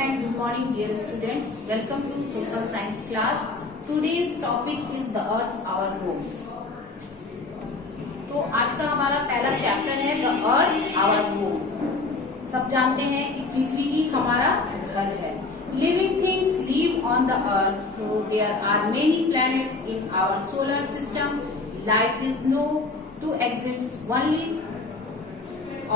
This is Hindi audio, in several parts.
and good morning dear students. Welcome to social science class. Today's topic is the earth our home. तो आज का हमारा पहला चैप्टर है द अर्थ आवर होम। सब जानते हैं कि पृथ्वी ही हमारा घर है। Living things live on the earth, so there are many planets in our solar system. Life is known to exist only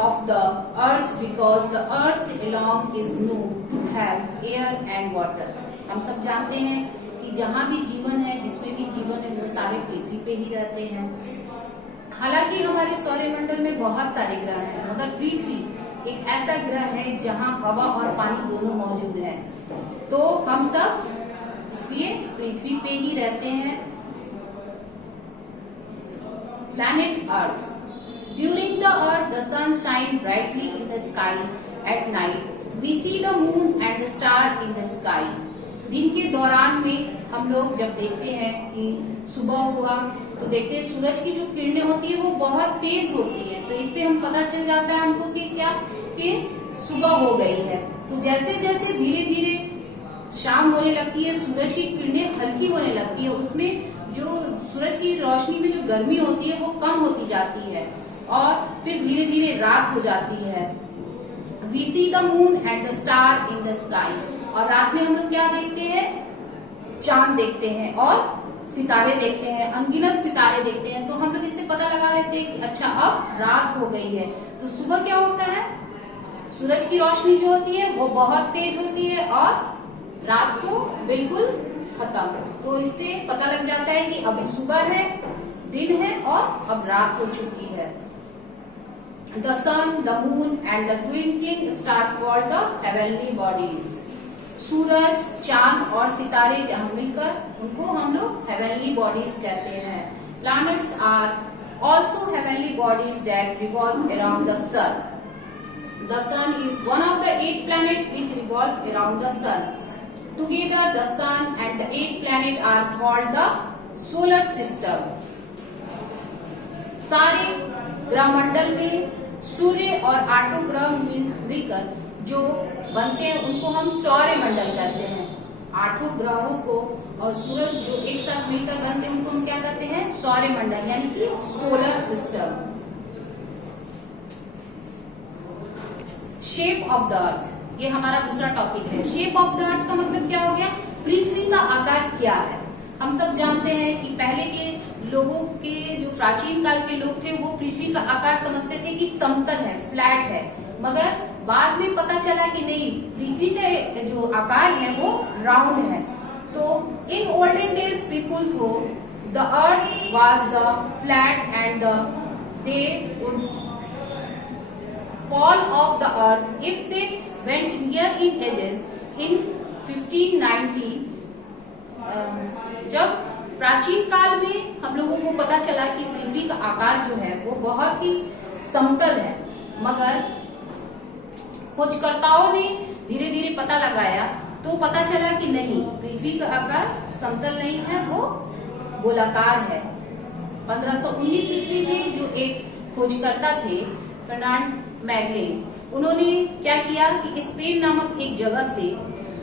of the earth because the earth alone is known to have air and water. हम सब जानते हैं कि जहाँ भी जीवन है, जिसमें भी जीवन है, वो सारे पृथ्वी पे ही रहते हैं। हालांकि हमारे सौरमंडल में बहुत सारे ग्रह हैं, मगर पृथ्वी एक ऐसा ग्रह है जहाँ हवा और पानी दोनों मौजूद है। तो हम सब इसलिए पृथ्वी पे ही रहते हैं। Planet Earth. During the Earth, the sun shines brightly in the sky. At night, we see the moon and the star in the sky. दिन के दौरान में हम लोग जब देखते हैं कि सुबह हुआ तो देखते हैं सूरज की जो किरणें होती है वो बहुत तेज होती है, तो इससे हम पता चल जाता है हमको कि क्या कि सुबह हो गई है। तो जैसे जैसे धीरे धीरे शाम होने लगती है, सूरज की किरणें हल्की होने लगती है, उसमें जो सूरज की रोशनी में जो गर्मी होती है वो कम होती जाती है और फिर धीरे धीरे रात हो जाती है। We see the moon and the star in the sky. और रात में हम लोग क्या देखते हैं? चांद देखते हैं और सितारे देखते हैं, अनगिनत सितारे देखते हैं। तो हम लोग इससे पता लगा लेते हैं कि अच्छा अब रात हो गई है। तो सुबह क्या होता है? सूरज की रोशनी जो होती है वो बहुत तेज होती है और रात को बिल्कुल खत्म। तो इससे पता लग जाता है कि अभी सुबह है, दिन है और अब रात हो चुकी है। The sun, the moon and the twinkling star called the heavenly bodies. सूरज, चांद और सितारे जहाँ मिलकर उनको हम लोग heavenly bodies कहते हैं। Planets are also heavenly bodies that revolve around the sun. The sun is one of the 8 planets which revolve around the sun. Together, the sun and the 8 planets are called the solar system. सारे ग्रहमंडल में सूर्य और 8 ग्रह मिलकर जो बनते हैं उनको हम सौरमंडल कहते हैं। 8 ग्रहों को और सूरज जो एक साथ मिलकर बनते हैं उनको हम क्या कहते हैं? सौरमंडल, यानी कि solar system. Shape of the earth, ये हमारा दूसरा टॉपिक है। शेप ऑफ द अर्थ का मतलब क्या हो गया? पृथ्वी का आकार क्या है। हम सब जानते हैं कि पहले के लोगों के जो प्राचीन काल के लोग थे वो पृथ्वी का आकार समझते थे कि समतल है, फ्लैट है, मगर बाद में पता चला कि नहीं, पृथ्वी का जो आकार है वो राउंड है। तो इन ओल्डन डेज पीपुल थो the earth was the flat and they would fall of the earth if they went here in ages. In 1590 जब प्राचीन काल में हम लोगों को पता चला कि पृथ्वी का आकार जो है वो बहुत ही समतल है, मगर खोजकर्ताओं ने धीरे धीरे पता लगाया तो पता चला कि नहीं, पृथ्वी का आकार समतल नहीं है, वो गोलाकार है। 1519 ईस्वी में जो एक खोजकर्ता थे फर्नांड मैगलेन, उन्होंने क्या किया कि स्पेन नामक एक जगह से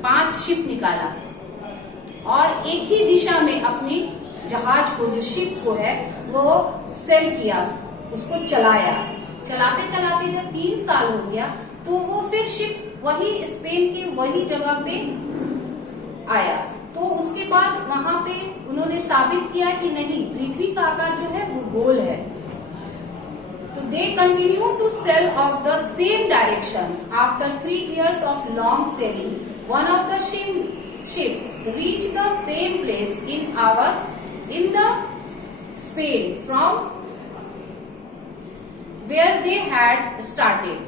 5 शिप निकाला और एक ही दिशा में अपनी जहाज को, जो शिप को है, वो सेल किया, उसको चलाया। चलाते चलाते जब 3 साल हो गया तो वो फिर शिप वही स्पेन की वही जगह पे आया। तो उसके बाद वहां पे उन्होंने साबित किया कि नहीं, पृथ्वी का आकार जो है वो गोल है। तो they continue to sail of the same direction. After 3 years of long sailing, one of the ship reached the same place in the Spain from where they had started.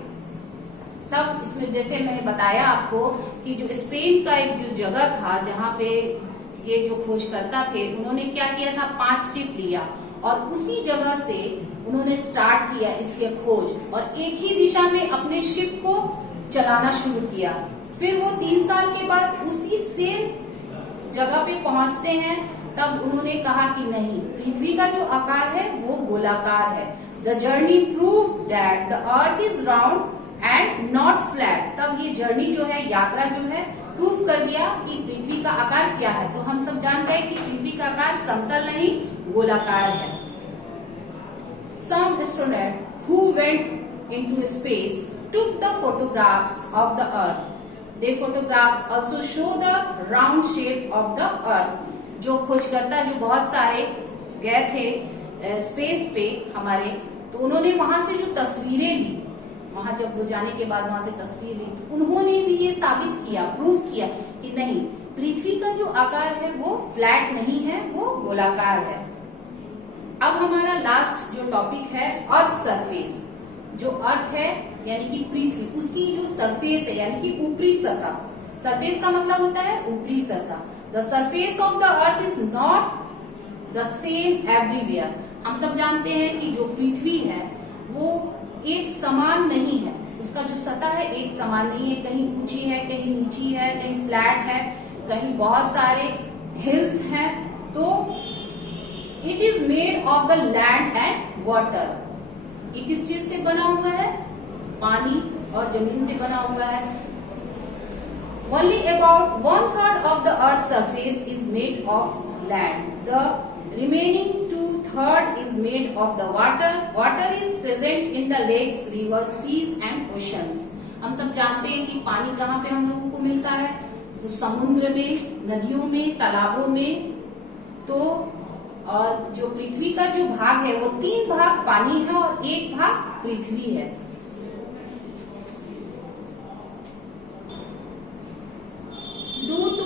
तब इसमें जैसे मैंने बताया आपको कि जो स्पेन का एक जो जगह था जहाँ पे ये जो खोजकर्ता थे उन्होंने क्या किया था, 5 शिप लिया और उसी जगह से उन्होंने स्टार्ट किया इसके खोज और एक ही दिशा में अपने शिप को चलाना शुरू किया। फिर वो 3 साल के बाद उसी सेम जगह पे पहुंचते हैं, तब उन्होंने कहा कि नहीं, पृथ्वी का जो आकार है वो गोलाकार है। The journey prove that the earth is round and not flat. तब ये जर्नी जो है, यात्रा जो है, प्रूव कर दिया कि पृथ्वी का आकार क्या है। तो हम सब जानते हैं कि पृथ्वी का आकार समतल नहीं गोलाकार है। Some astronauts who went into space took the photographs of the Earth. Their photographs also show the round shape of the Earth. जो खोजकर्ता जो बहुत सारे गए थे स्पेस पे हमारे, तो उन्होंने वहां से जो तस्वीरें ली, वहां जब वो जाने के बाद वहां से तस्वीर ली, तो उन्होंने भी ये साबित किया, प्रूव किया कि नहीं, पृथ्वी का जो आकार है वो फ्लैट नहीं है, वो गोलाकार है। अब हमारा लास्ट जो टॉपिक है अर्थ सरफेस। जो अर्थ है यानी कि पृथ्वी, उसकी जो सरफेस है यानी कि ऊपरी सतह। सरफेस का मतलब होता है ऊपरी सतह। The surface of the earth is not the same everywhere. हम सब जानते हैं कि जो पृथ्वी है वो एक समान नहीं है, उसका जो सतह है एक समान नहीं है, कहीं ऊंची है, कहीं नीची है, कहीं फ्लैट है, कहीं बहुत सारे हिल्स हैं। तो it is made of the land and water. ये किस चीज से बना हुआ है? पानी और जमीन से बना हुआ है। Only about 1/3 of the Earth's surface is made of land. The remaining 2/3 is made of the water. Water is present in the lakes, rivers, seas and oceans. हम सब जानते हैं कि पानी कहाँ पे हम लोगों को मिलता है? तो समुद्र में, नदियों में, तालाबों में। तो और जो पृथ्वी का जो भाग है वो 3 भाग पानी है और 1 भाग पृथ्वी है। Due to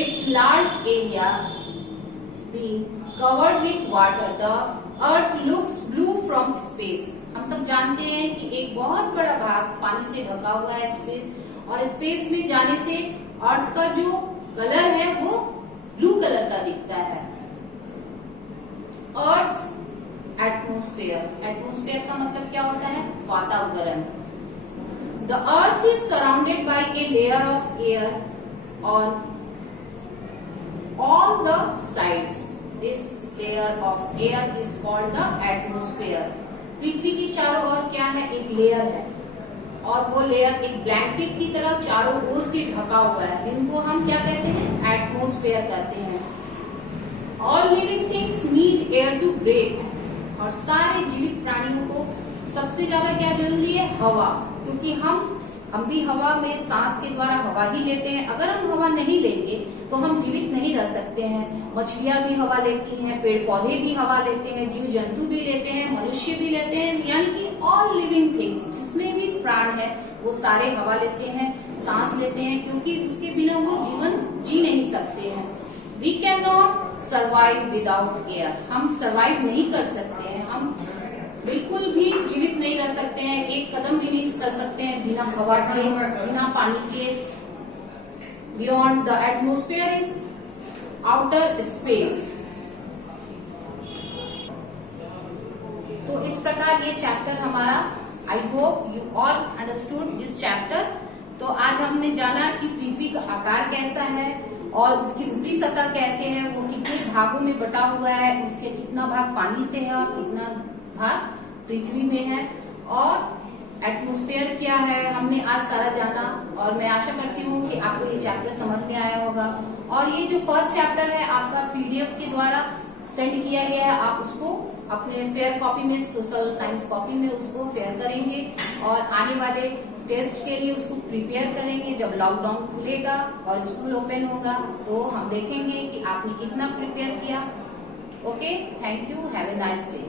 its large area being covered with water, the Earth looks blue from space. हम सब जानते हैं कि एक बहुत बड़ा भाग पानी से ढका हुआ है स्पेस, और स्पेस में जाने से अर्थ का जो कलर है वो ब्लू कलर का दिखता है। अर्थ एटमोस्फेयर। एटमोस्फेयर का मतलब क्या होता है? वातावरण। The Earth is surrounded by a layer of air on all the sides. This layer of air is called the atmosphere. पृथ्वी की चारों ओर क्या है? एक लेयर है, और वो लेयर एक ब्लैंकेट की तरह चारों ओर से ढका हुआ है, जिनको हम क्या कहते हैं? एटमोस्फेयर कहते हैं। All living things need air to breathe. और सारे जीवित प्राणियों को सबसे ज्यादा क्या जरूरी है? हवा। क्योंकि हम भी हवा में सांस के द्वारा हवा ही लेते हैं। अगर हम हवा नहीं लेंगे तो हम जीवित नहीं रह सकते हैं। मछलियां भी हवा लेती हैं, पेड़ पौधे भी हवा लेते हैं, जीव जंतु भी लेते हैं, मनुष्य भी लेते हैं, यानी कि ऑल लिविंग थिंग्स, जिसमें भी प्राण है वो सारे हवा लेते हैं, सांस लेते हैं, क्योंकि उसके बिना वो जीवन जी नहीं सकते हैं। We can not survive without air. हम सर्वाइव नहीं कर सकते हैं, हम बिल्कुल भी जीवित नहीं रह सकते हैं, एक कदम भी नहीं चल सकते हैं बिना हवा के, बिना पानी के। Beyond the atmosphere is outer space. तो इस प्रकार ये चैप्टर हमारा, I hope you all understood this chapter. तो आज हमने जाना कि पृथ्वी का आकार कैसा है और उसकी ऊपरी सतह कैसे है, वो कितने भागों में बटा हुआ है, उसके कितना भाग पानी से है और कितना भाग पृथ्वी में है, और एटमॉस्फेयर क्या है हमने आज सारा जाना। और मैं आशा करती हूँ कि आपको ये चैप्टर समझ में आया होगा। और ये जो फर्स्ट चैप्टर है आपका पीडीएफ के द्वारा सेंड किया गया है, आप उसको अपने फेयर कॉपी में, सोशल साइंस कॉपी में उसको फेयर करेंगे और आने वाले टेस्ट के लिए उसको प्रिपेयर करेंगे। जब लॉकडाउन खुलेगा और स्कूल ओपन होगा तो हम देखेंगे कि आपने कितना प्रिपेयर किया। Okay, thank you, have a nice day.